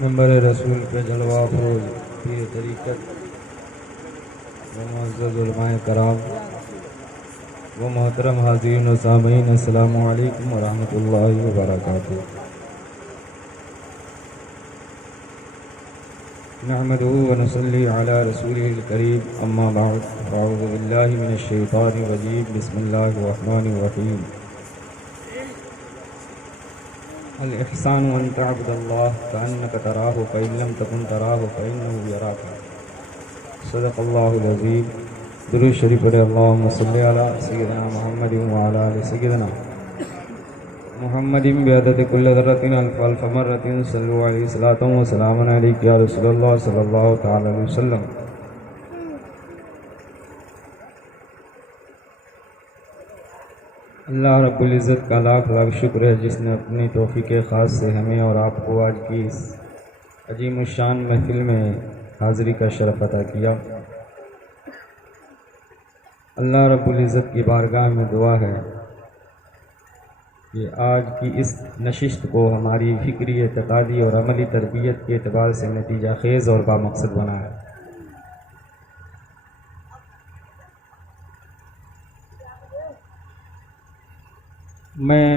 Number रसूल पे जलवा फरोज पीर तरीक़त व मुअज़्ज़ज़ उलमाए कराम व मोहतरम हाज़रीन व सामीन, अस्सलामु अलैकुम व रहमतुल्लाहि व बरकातुहू। नहमदुहु व नुसल्ली अला रसूलिहिल करीम, अम्मा बअद, अऊज़ु बिल्लाहि मिनश शैतानिर रजीम, बिस्मिल्लाहिर रहमानिर रहीम। अल इहसानु अन तअब्दुल्लाह कअन्नका तराहु फ़इन लम तकुन तराहु फ़इन्नहु यराक। सदक़ल्लाहुल अज़ीम। दुरूद शरीफ पढ़े। अल्लाहुम्मा सल्लि अला सय्यिदिना मुहम्मदिन व अला आलि सय्यिदिना मुहम्मदिन बिअददि कुल्लि ज़र्रतिन अल्फ़ अल्फ़ मर्रतिन सल्लु अलैहि सलातन व सलामुन अलैका या रसूलल्लाह सल्लल्लाहु तआला अलैहि वसल्लम। अल्लाह रब्बुल इज़्ज़त का लाख लाख शुक्र है जिसने अपनी तौफ़ीक़ ख़ास से हमें और आपको आज की इस अजीम शान महफ़िल में हाज़िरी का शरफ़ अता किया। अल्लाह रब्बुल इज़्ज़त की बारगाह में दुआ है कि आज की इस नशिस्त को हमारी फ़िक्री, एतक़ादी और अमली तरबियत के एतबार से नतीजा ख़ेज़ और बामक़सद बनाए। मैं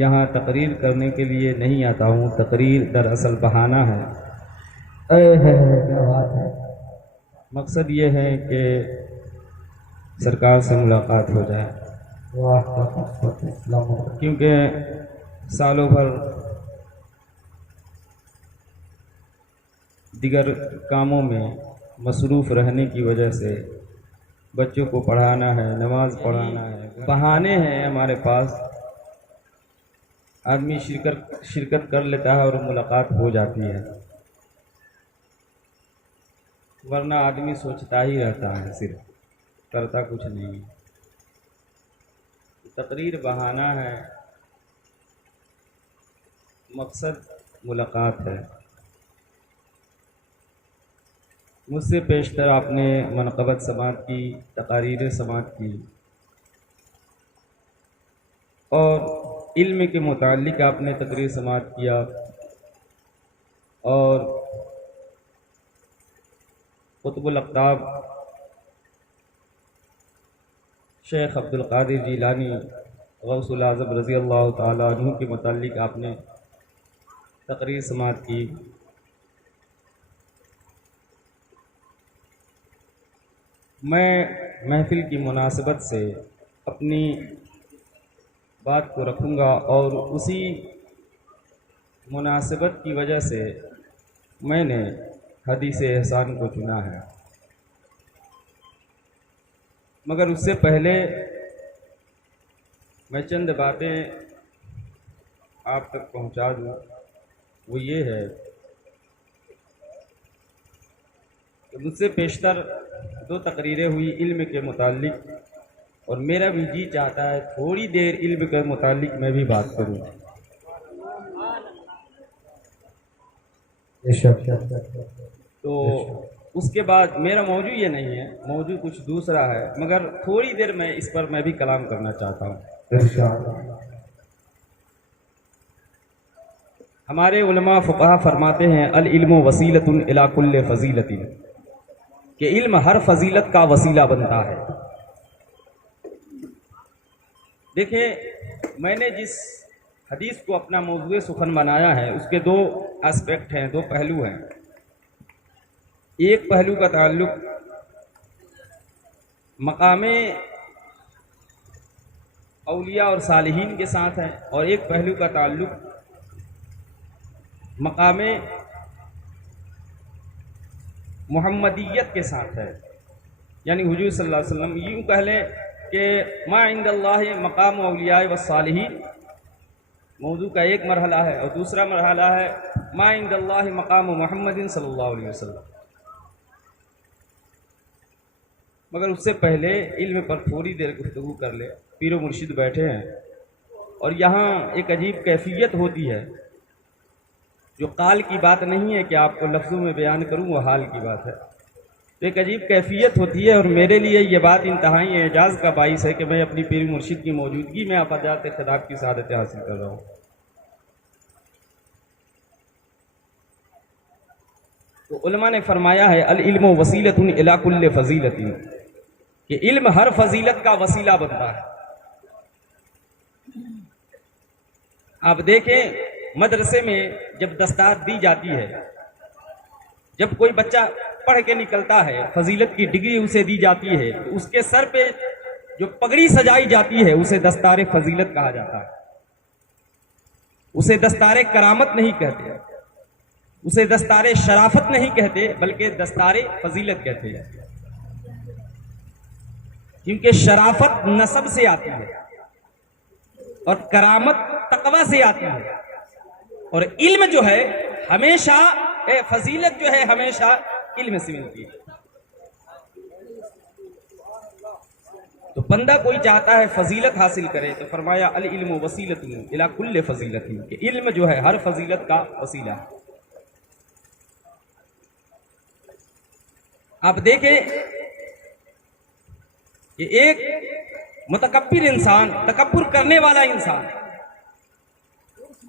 यहाँ तकरीर करने के लिए नहीं आता हूँ। तकरीर दरअसल बहाना है। क्या बात है। मकसद ये है कि सरकार से मुलाकात हो जाए, क्योंकि सालों भर दिगर कामों में मसरूफ़ रहने की वजह से बच्चों को पढ़ाना है, नमाज पढ़ाना है, बहाने हैं हमारे पास। आदमी शिरकत कर लेता है और मुलाकात हो जाती है, वरना आदमी सोचता ही रहता है, सिर्फ करता कुछ नहीं। तकरीर बहाना है, मकसद मुलाकात है। मुझसे पेशतर आपने मनक़बत समात की, तकारीर समात की और इल्म के मुताल्लिक़ आपने तकरीर समात किया और कुतुबुल अक़ताब शेख अब्दुल क़ादिर जीलानी गौसुल आज़म रज़ी अल्लाह ताला अन्हु के मुताल्लिक़ आपने तकरीर समात की। मैं महफ़िल की मुनासिबत से अपनी बात को रखूँगा और उसी मुनासिबत की वजह से मैंने हदीस एहसान को चुना है। मगर उससे पहले मैं चंद बातें आप तक पहुंचा दूं। वो ये है कि मुझसे पेशतर दो तकरीरें हुई इल्म के मुताल्लिक़, और मेरा भी जी चाहता है थोड़ी देर इल्म के मुताल्लिक़ मैं भी बात करूं। तो उसके बाद मेरा मौजू ये नहीं है, मौजू कुछ दूसरा है, मगर थोड़ी देर मैं इस पर मैं भी कलाम करना चाहता हूँ। हमारे उलमा फ़ुक़हा फरमाते हैं अल इल्मु वसीलतुन इला कुल्li फ़ज़ीलतिन, कि इल्म हर फजीलत का वसीला बनता है। देखिए, मैंने जिस हदीस को अपना मौज़ूए सुखन बनाया है उसके दो एस्पेक्ट हैं, दो पहलू हैं। एक पहलू का ताल्लुक़ मकामे औलिया और सालिहीन के साथ है और एक पहलू का ताल्लुक़ मकामे मुहम्मदियत के साथ है। यानी हुजूर सल्लल्लाहु अलैहि वसल्लम, यूँ कह लें कि मा इंदल्लाहि मकाम औलिया व सालिहीन मौजू का एक मरहला है, और दूसरा मरहला है मा इंदल्लाहि मकाम मुहम्मदिन सल्लल्लाहु अलैहि वसल्लम। मगर उससे पहले इल्म पर थोड़ी देर गुफ्तगू कर ले। पीरो मुर्शिद बैठे हैं और यहाँ एक अजीब कैफियत होती है जो काल की बात नहीं है कि आपको लफ्ज़ों में बयान करूँ, वो हाल की बात है। तो एक अजीब कैफियत होती है और मेरे लिए ये बात इंतहाई एजाज़ का बाइस है कि मैं अपनी पीर मुर्शिद की मौजूदगी में अफ़ाजात ख़िताब की सआदत हासिल कर रहा हूँ। तो उलमा ने फरमाया है अल इल्म वसीलतुन इला कुल्li फजीलतिन, कि इल्म हर फजीलत का वसीला बनता है। आप देखें मदरसे में जब दस्तार दी जाती है, जब कोई बच्चा पढ़ के निकलता है, फजीलत की डिग्री उसे दी जाती है, तो उसके सर पे जो पगड़ी सजाई जाती है उसे दस्तार फजीलत कहा जाता है। उसे दस्तार करामत नहीं कहते, उसे दस्तार शराफत नहीं कहते, बल्कि दस्तार फजीलत कहते हैं, क्योंकि शराफत नसब से आती है और करामत तकवा से आती है, और इल्म जो है हमेशा, फजीलत जो है हमेशा इल्म से मिलती है। तो बंदा कोई चाहता है फजीलत हासिल करे तो फरमाया अल इल्म वसीलतुन इला कुल्li फजीलतिन, कि इल्म जो है हर फजीलत का वसीला है। आप देखें कि एक मुतकब्बिर इंसान, तकब्बुर करने वाला इंसान,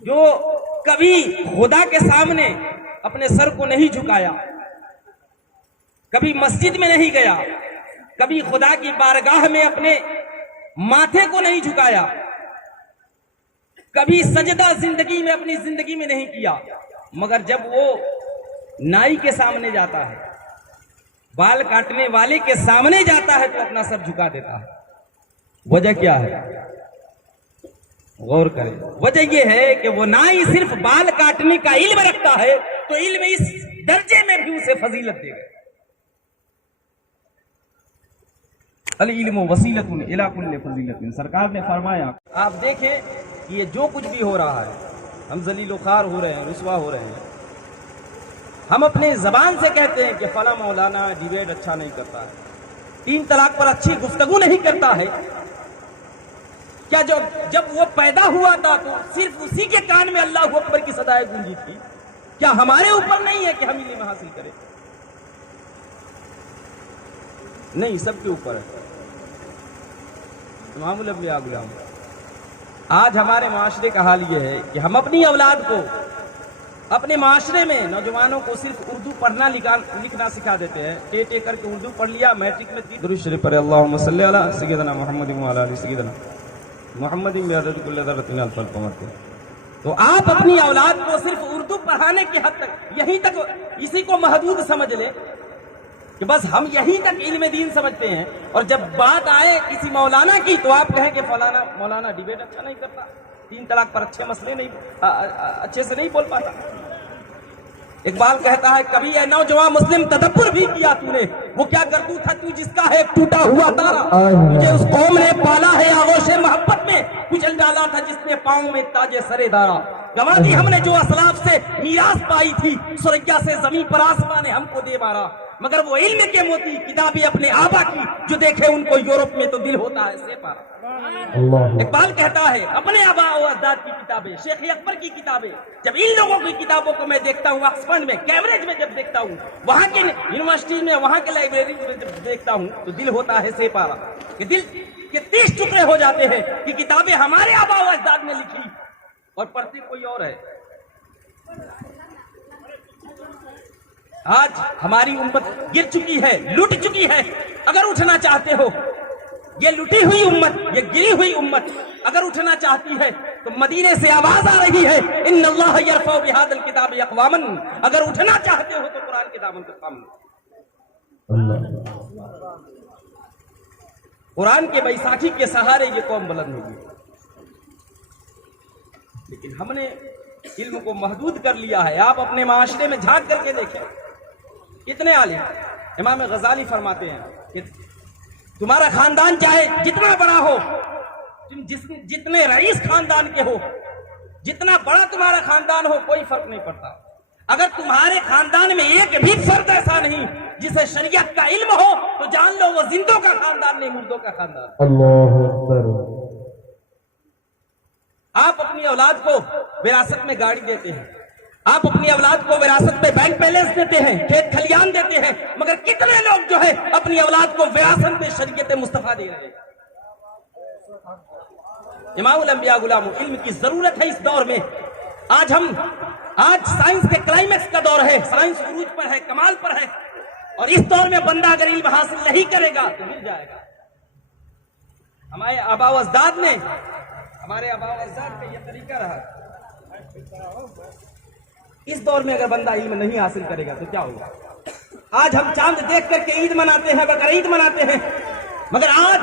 जो कभी खुदा के सामने अपने सर को नहीं झुकाया, कभी मस्जिद में नहीं गया, कभी खुदा की बारगाह में अपने माथे को नहीं झुकाया, कभी सजदा जिंदगी में अपनी जिंदगी में नहीं किया, मगर जब वो नाई के सामने जाता है, बाल काटने वाले के सामने जाता है, तो अपना सर झुका देता है। वजह क्या है? गौर करें। वजह यह है कि वो नाई सिर्फ बाल काटने का इल्म रखता है, तो इल्म इस दर्जे में भी उसे फजीलत देगा। अल इल्म वसीलतुन इला कुल्li फजीलतिन, सरकार ने फरमाया। आप देखें कि ये जो कुछ भी हो रहा है, हम जलीलो ख्वार हो रहे हैं, रुसवा हो रहे हैं, हम अपने जबान से कहते हैं कि फला मौलाना डिबेट अच्छा नहीं करता है, 3 तलाक पर अच्छी गुफ्तगू नहीं करता है। क्या जब वो पैदा हुआ था तो सिर्फ उसी के कान में अल्लाह अकबर की सदाएं गूंजी थी? क्या हमारे ऊपर नहीं है कि हम इल्म हासिल करें? नहीं, सबके ऊपर है। इमामुल अंबिया गुलाम। आज हमारे माशरे का हाल ये है कि हम अपनी औलाद को, अपने माशरे में नौजवानों को सिर्फ उर्दू पढ़ना लिखना सिखा देते हैं। टे करके उर्दू पढ़ लिया, मैट्रिक में दुरूद शरीफ पढ़े, अल्लाहुम्मा सल्ली अला सय्यिदना मुहम्मद व अला आलि सय्यिदना मुहम्मद पढ़ते। तो आप अपनी औलाद को सिर्फ उर्दू पढ़ाने की हद तक, यहीं तक इसी को महदूद समझ ले कि बस हम यहीं तक इल्म दीन समझते हैं, और जब बात आए किसी मौलाना की तो आप कहें कि फलाना मौलाना डिबेट अच्छा नहीं करता, 3 तलाक पर अच्छे मसले नहीं, अच्छे से नहीं बोल पाता। इकबाल कहता है कभी ए नौजवान मुस्लिम तदब्बुर भी किया तूने, वो क्या करतू था तू जिसका है टूटा हुआ तारा, मुझे उस कौम ने पाला है आगोशे मोहब्बत में, कुचल डाला था जिसने पाँव में ताजे सरे दारा। गवा दी हमने जो असलाफ से मीरास पाई थी, सुरैया से जमीन पर आसमान ने हमको दे मारा, मगर वो इल्म के मोती किताबें अपने आबा की, जो देखे उनको यूरोप में तो दिल होता है से पारा। इकबाल कहता है अपने आबा और अजदाद की किताबें, शेख अकबर की किताबें, जब इन लोगों की किताबों को मैं देखता हूँ, ऑक्सफोर्ड में, कैम्ब्रिज में जब देखता हूँ, वहां के यूनिवर्सिटी में, वहां के लाइब्रेरी में जब देखता हूँ, तो दिल होता है से पारा, कि दिल के 30 टुकड़े हो जाते हैं कि किताबें हमारे आबा और अजदाद ने लिखी और पढ़ते कोई और है। आज हमारी उम्मत गिर चुकी है, लुट चुकी है। अगर उठना चाहते हो, ये लुटी हुई उम्मत, ये गिरी हुई उम्मत अगर उठना चाहती है तो मदीने से आवाज आ रही है, इन्नल्लाह यरफ़उ बिहादिल किताबि अक़वामन। अगर उठना चाहते हो तो कुरान के दामन को थाम लो। कुरान के बैसाखी के सहारे ये कौम बुलंद होगी। लेकिन हमने इल्म को महदूद कर लिया है। आप अपने माशरे में झांक करके देखें, कितने आलिम, इमाम गजाली फरमाते हैं कि तुम्हारा खानदान चाहे जितना बड़ा हो, तुम जितने रईस खानदान के हो, जितना बड़ा तुम्हारा खानदान हो, कोई फर्क नहीं पड़ता। अगर तुम्हारे खानदान में एक भी फर्द ऐसा नहीं जिसे शरीयत का इल्म हो, तो जान लो वो जिंदों का खानदान नहीं, मुर्दों का खानदान। अल्लाहु अकबर। आप अपनी औलाद को विरासत में गाड़ी देते हैं, आप अपनी औलाद को विरासत में बैंक बैलेंस देते हैं, खेत खलियान देते हैं, मगर कितने लोग जो है अपनी औलाद को विरासत में शरीयत मुस्तफा दे रहे हैं। इमामुल अंबिया गुलाम, इल्म की जरूरत है इस दौर में। आज हम आज साइंस के क्लाइमेक्स का दौर है, साइंस उरूज पर है, कमाल पर है, और इस दौर में बंदा अगर इल्म हासिल नहीं करेगा तो मिल जाएगा। हमारे आबा अजदाद का यह तरीका रहा। इस दौर में अगर बंदा इल्म नहीं हासिल करेगा तो क्या होगा? आज हम चांद देख करके ईद मनाते हैं, बकरीद मनाते हैं, मगर आज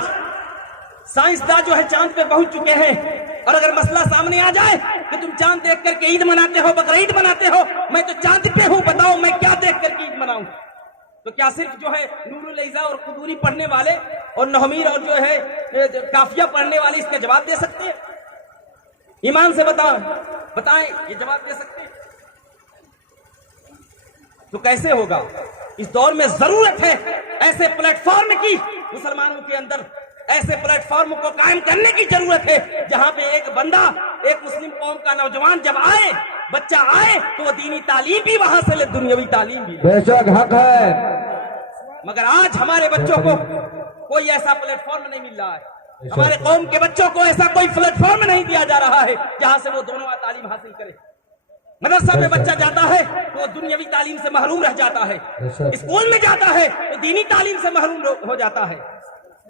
साइंसदान जो है चांद पे पहुंच चुके हैं, और अगर मसला सामने आ जाए कि तुम चांद देख करके ईद मनाते हो, बकरीद मनाते हो, मैं तो चांद पे हूं, बताओ मैं क्या देख करके ईद मनाऊं? तो क्या सिर्फ जो है नूरुल इज़ा और कुदूरी पढ़ने वाले और नहमीर और जो है काफिया पढ़ने वाले इसका जवाब दे सकते हैं? ईमान से बताएं ये जवाब दे सकते हैं? तो कैसे होगा? इस दौर में जरूरत है ऐसे प्लेटफॉर्म की, मुसलमानों के अंदर ऐसे प्लेटफॉर्म को कायम करने की जरूरत है जहां पे एक बंदा, एक मुस्लिम कौम का नौजवान जब आए, बच्चा आए, तो वो दीनी तालीम भी वहां से ले, दुनियावी तालीम भी। बेशक हक है, मगर आज हमारे बच्चों को कोई ऐसा प्लेटफॉर्म नहीं मिल रहा है, हमारे कौम के बच्चों को ऐसा कोई प्लेटफॉर्म नहीं दिया जा रहा है जहां से वो दोनों तालीम हासिल करे। मदरसा में बच्चा जाता है तो दुनियावी तालीम से महरूम रह जाता है, स्कूल में जाता है तो दीनी तालीम से महरूम हो जाता है।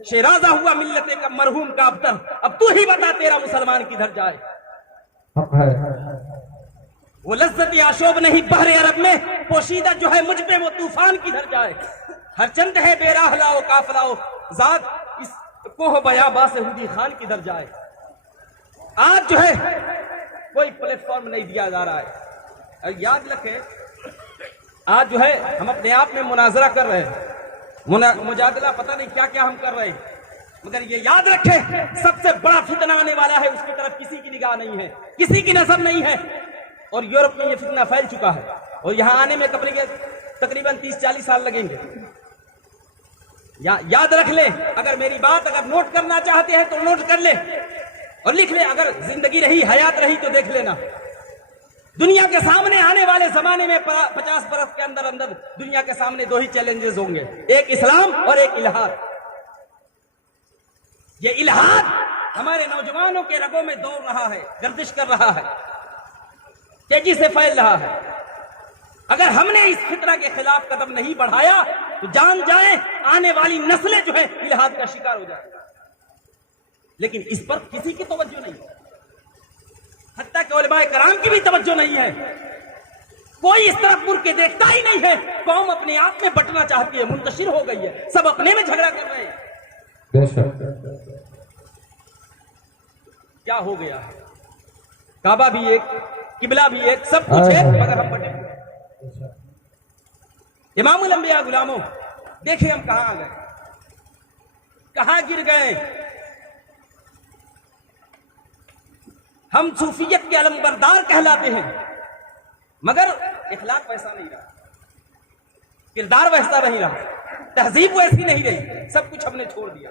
शेराजा हुआ मिल्लते का मरहूम का अबतर, अब तू ही बता तेरा मुसलमान किधर जाए? हक है। वो लज्जत आशोब नहीं बहरे अरब में पोशीदा जो है मुझ पे, वो तूफान किधर जाए? हर चंद है बेराह लाओ काफलाओ जात, इस कोह बयाबा से हुदी खान किधर जाए? आज जो है कोई प्लेटफॉर्म नहीं दिया जा रहा है। याद रखें, आज जो है हम अपने आप में मुनाजरा कर रहे हैं, मुजादला पता नहीं क्या क्या हम कर रहे हैं, मगर ये याद रखें सबसे बड़ा फितना आने वाला है, उसकी तरफ किसी की निगाह नहीं है, किसी की नजर नहीं है। और यूरोप में ये फितना फैल चुका है, और यहाँ आने में तकरीबन 30-40 साल लगेंगे। याद रख ले, अगर मेरी बात अगर नोट करना चाहते हैं तो नोट कर ले और लिख ले, अगर जिंदगी रही, हयात रही तो देख लेना। दुनिया के सामने आने वाले जमाने में 50 बरस के अंदर अंदर दुनिया के सामने दो ही चैलेंजेस होंगे, एक इस्लाम और एक इल्हाद। ये इल्हाद हमारे नौजवानों के रगों में दौड़ रहा है, गर्दिश कर रहा है, तेजी से फैल रहा है। अगर हमने इस फितरा के खिलाफ कदम नहीं बढ़ाया तो जान जाए आने वाली नस्लें जो है इल्हाद का शिकार हो जाएगी। लेकिन इस पर किसी की तवज्जो नहीं है, हत्ता के उलमाए कराम की भी तवज्जो नहीं है, कोई इस तरफ मुड़ के देखता ही नहीं है। कौम अपने आप में बटना चाहती है, मुंतशिर हो गई है, सब अपने में झगड़ा कर रहे हैं। क्या हो गया है? काबा भी एक, किबला भी एक, सब कुछ है, मगर हम बटे। इमामुल अंबिया गुलामों, देखिए हम कहां आ गए, कहां गिर गए। हम सूफियत के अलमबरदार कहलाते हैं, मगर इखलाक वैसा नहीं रहा, किरदार वैसा नहीं रहा, तहजीब वैसी नहीं रही, सब कुछ हमने छोड़ दिया।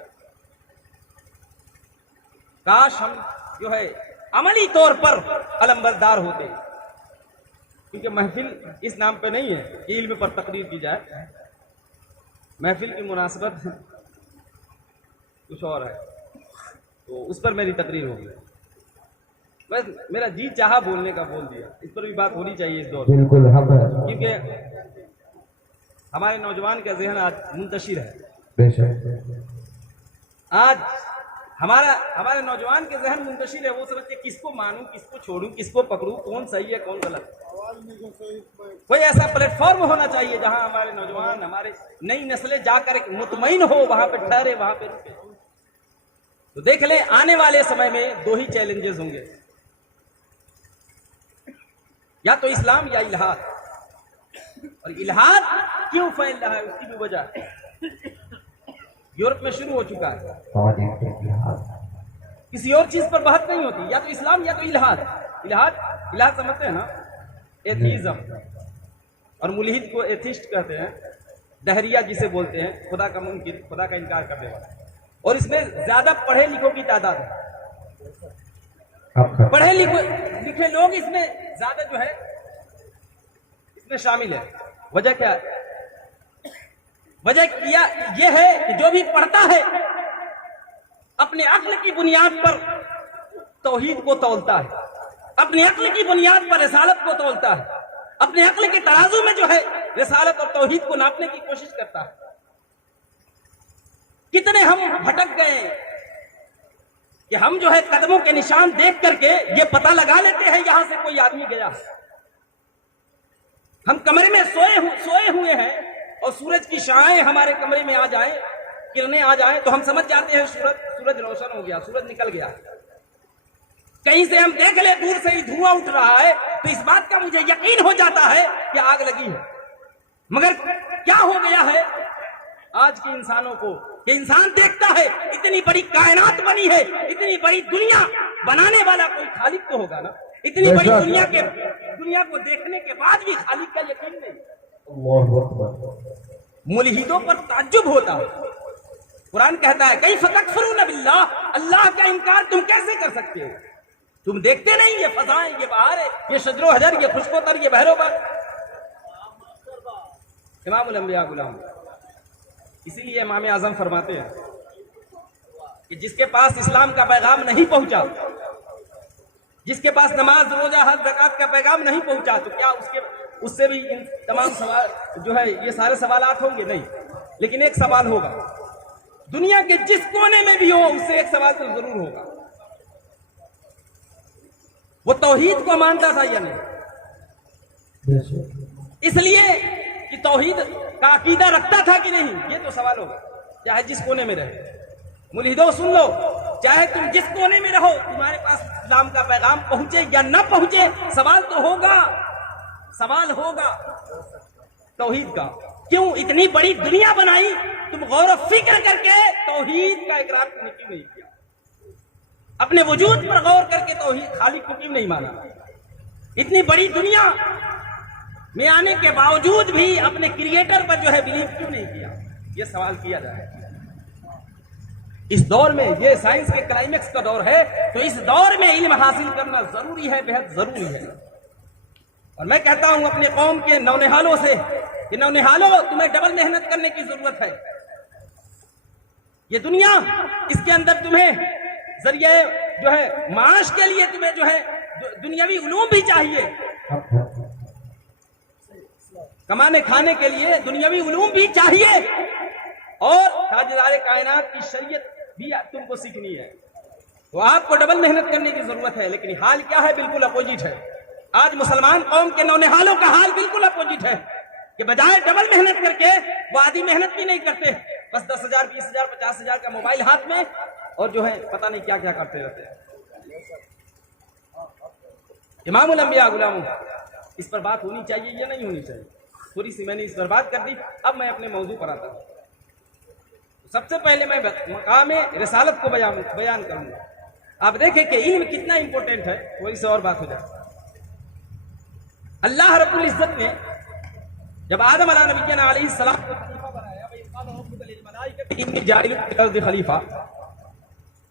काश हम जो है अमली तौर पर अलमबरदार होते, क्योंकि महफिल इस नाम पे नहीं है कि इल्म पर तकरीर की जाए, महफिल की मुनासबत कुछ और है, तो उस पर मेरी तकरीर होगी। बस मेरा जी चाहा बोलने का बोल दिया, इस पर भी बात होनी चाहिए इस दौर में, बिल्कुल हक है, क्योंकि हमारे नौजवान का जहन आज मुंतशिर है। बेशक आज हमारे नौजवान के जहन मुंतशिर है, वो समझते किसको मानूं, किसको छोड़ूं, किसको पकड़ूं, कौन सही है कौन गलत। कोई ऐसा प्लेटफॉर्म होना चाहिए जहां हमारे नौजवान, हमारे नई नस्लें जाकर एक मुतमईन हो, वहां पे ठहरे, वहां पे रुके। तो देख ले, आने वाले समय में दो ही चैलेंजेस होंगे, या तो इस्लाम या इल्हाद। और इल्हाद क्यों फैल रहा है उसकी भी वजह यूरोप में शुरू हो चुका है। किसी और चीज पर बात नहीं होती, या तो इस्लाम या तो इल्हाद। इल्हाद समझते हैं ना, एथीज्म, और मुल्हिद को एथिस्ट कहते हैं, दहरिया जिसे बोलते हैं, खुदा का मुनकिर, खुदा का इनकार करने वाला। और इसमें ज्यादा पढ़े लिखों की तादाद है, पढ़े लिखे लोग इसमें ज्यादा जो है इसमें शामिल है। वजह क्या है? वजह यह है कि जो भी पढ़ता है अपने अक्ल की बुनियाद पर तौहीद को तौलता है, अपनी अक्ल की बुनियाद पर रिसालत को तोलता है, अपने अक्ल के तराजू में जो है रिसालत और तौहीद को नापने की कोशिश करता है। कितने हम भटक गए कि हम जो है कदमों के निशान देख करके ये पता लगा लेते हैं यहां से कोई आदमी गया। हम कमरे में सोए हुए हैं और सूरज की शाएं हमारे कमरे में आ जाएं, किरणें आ जाएं, तो हम समझ जाते हैं सूरज रोशन हो गया, सूरज निकल गया। कहीं से हम देख ले दूर से ही धुआं उठ रहा है तो इस बात का मुझे यकीन हो जाता है कि आग लगी है। मगर क्या हो गया है आज के इंसानों को कि इंसान देखता है इतनी बड़ी कायनात बनी है, इतनी बड़ी दुनिया बनाने वाला कोई खालिक तो होगा ना। इतनी बड़ी दुनिया को देखने के बाद भी खालिक का यकीन नहीं। अल्लाहु अकबर। मुल्हिदों पर ताज्जुब होता है। कुरान कहता है कैफ़ तकफुरून बिल्लाह, अल्लाह का इनकार तुम कैसे कर सकते हो? तुम देखते नहीं ये फजाएं, ये बहार है, ये शजरो हजर, ये खुशकोतर, ये बहरोबर। इमामुल अंबिया गुलाम, इसीलिए इमाम आजम फरमाते हैं कि जिसके पास इस्लाम का पैगाम नहीं पहुंचा, जिसके पास नमाज रोजा हज ज़कात का पैगाम नहीं पहुंचा, तो क्या उससे भी इन तमाम सवाल जो है ये सारे सवालात होंगे? नहीं। लेकिन एक सवाल होगा, दुनिया के जिस कोने में भी हो उससे एक सवाल तो जरूर होगा, वो तौहीद को मानता था या नहीं? इसलिए कि तौहीद का अकीदा रखता था कि नहीं, ये तो सवाल होगा। चाहे जिस कोने में रहे, मुल्हिदों सुन लो, चाहे तुम जिस कोने में रहो, तुम्हारे पास इस्लाम का पैगाम पहुंचे या न पहुंचे, सवाल तो होगा, सवाल होगा तौहीद का। क्यों इतनी बड़ी दुनिया बनाई, तुम गौर फिक्र करके तौहीद का इकरार तुमने क्यों नहीं किया? अपने वजूद पर गौर करके तौहीद खालिक को क्यों नहीं माना? इतनी बड़ी दुनिया में आने के बावजूद भी अपने क्रिएटर पर जो है बिलीव क्यों नहीं किया? ये सवाल किया जाए। इस दौर में, ये साइंस के क्लाइमेक्स का दौर है, तो इस दौर में इल्म हासिल करना जरूरी है, बेहद जरूरी है। और मैं कहता हूं अपने कौम के नौनिहालों से कि नौनिहालों, तुम्हें डबल मेहनत करने की जरूरत है। ये दुनिया, इसके अंदर तुम्हें जरिए जो है माश के लिए तुम्हें जो है दुनियावी उलूम भी चाहिए, कमाने खाने के लिए दुनियावी उलूम भी चाहिए, और ताजदार कायनात की शरीयत भी तुमको सीखनी है। तो आपको डबल मेहनत करने की जरूरत है। लेकिन हाल क्या है? बिल्कुल अपोजिट है। आज मुसलमान कौम के नौनिहालों का हाल बिल्कुल अपोजिट है कि बजाय डबल मेहनत करके वो आधी मेहनत भी नहीं करते, बस 10,000 20,000 50,000 का मोबाइल हाथ में, और जो है पता नहीं क्या क्या करते रहते हैं। इमामुल अंबिया गुलाम, इस पर बात होनी चाहिए या नहीं होनी चाहिए? थोड़ी सी मैंने इस पर बात कर दी, अब मैं अपने मौजू पर आता हूं। सबसे पहले मैं मकाम रिसालत को बयान करूंगा। आप देखें कि इल्म कितना इंपॉर्टेंट है, थोड़ी सी और बात हो जाए। अल्लाह रब्बुल इज्जत ने जब आदम अलैहिस्सलाम को खलीफा बनाया, खलीफा,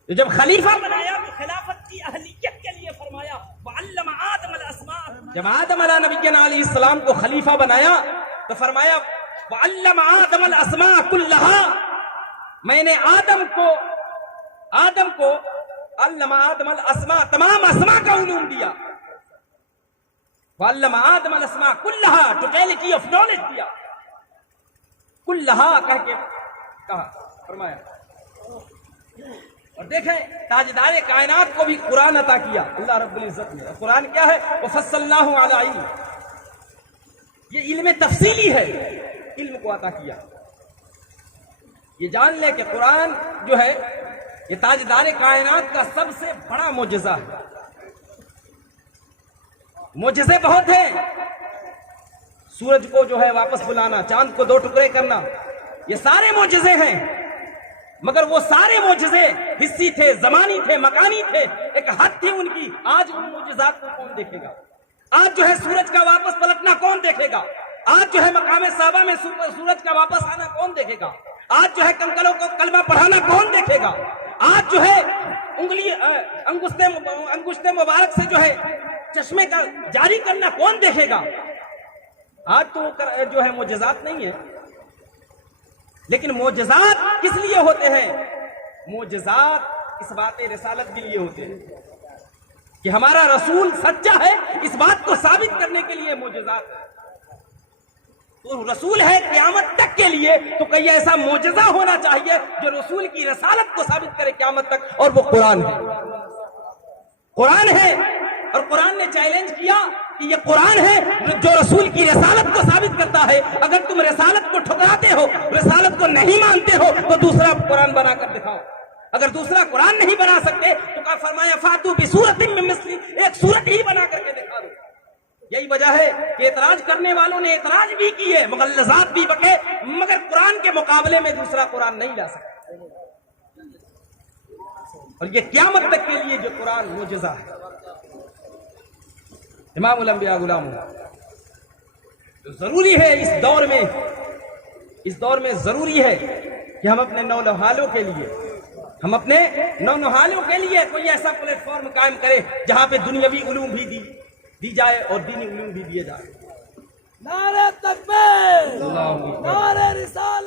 तो जब खलीफा बनाया तो खिलाफत की अहलियत के लिए फरमाया वअल्लम आदम अल अस्मा। जब आदम अलैहिस्सलाम को खलीफा बनाया तो फरमाया वअल्लम आदम अल अस्मा कुल्लहा, मैंने आदम को अल्लम आदम अल अस्मा, तमाम अस्मा का उलूम दिया। वअल्लम आदम अल अस्मा कुल्लहा, टोटलिटी ऑफ नॉलेज दिया। कुल्लहा कह के कहा, फरमाया। और देखें ताजदार कायनात को भी कुरान अता किया अल्लाह रब्बुल इज्जत ने। कुरान क्या है? वफस्सलनाहु अला इल्म, ये इल्म तफसीली है, इल्म को अता किया। ये जान ले कि कुरान जो है ये ताजदार कायनात का सबसे बड़ा मोजज़ा है। मोजज़े बहुत हैं, सूरज को जो है वापस बुलाना, चांद को 2 टुकड़े करना, ये सारे मोजज़े हैं। मगर वो सारे मोजज़े हिस्सी थे, ज़मानी थे, मकानी थे, एक हद थी उनकी। आज उन मोजज़ात को कौन देखेगा? आज जो है सूरज का वापस पलटना कौन देखेगा? आज जो है मकाम साबा में सूरज का वापस आना कौन देखेगा? आज जो है कंकरों को कलमा पढ़ाना कौन देखेगा? आज जो है उंगली अंगुश्ते मुबारक से जो है चश्मे का जारी करना कौन देखेगा? आज तो जो है मोजज़ात नहीं है। लेकिन मोजज़ात किस लिए होते हैं? मोजज़ात इस बात रिसालत के लिए होते हैं कि हमारा रसूल सच्चा है, इस बात को साबित करने के लिए मोजज़ात है। तो रसूल है क़यामत तक के लिए, तो कहीं ऐसा मोजज़ा होना चाहिए जो रसूल की रसालत को साबित करे क़यामत तक, और वो कुरान है। कुरान है, और कुरान ने चैलेंज किया कि ये कुरान है जो रसूल की रसालत को साबित करता है। अगर तुम रसालत को ठुकराते हो, रसालत को नहीं मानते हो, तो दूसरा कुरान बनाकर दिखाओ। अगर दूसरा कुरान नहीं बना सकते तो क्या फरमाया, फातू बिसूरतिन मिन मिस्ली, एक सूरत ही बना करके दिखा दो। यही वजह है कि एतराज करने वालों ने एतराज भी किए, मुगल्लज़ात भी बके, मगर कुरान के मुकाबले में दूसरा कुरान नहीं ला सकते। और ये क़यामत तक के लिए जो कुरान मोजज़ा है। इमामुल अंबिया गुलाम, तो जरूरी है इस दौर में जरूरी है कि हम अपने नौनहालों के लिए कोई ऐसा प्लेटफॉर्म कायम करें जहां पे दुनियावी उलूम भी दी जाए और दीनी उलूम भी दिए जाए। नारे तकबीर, नारे रिसालत।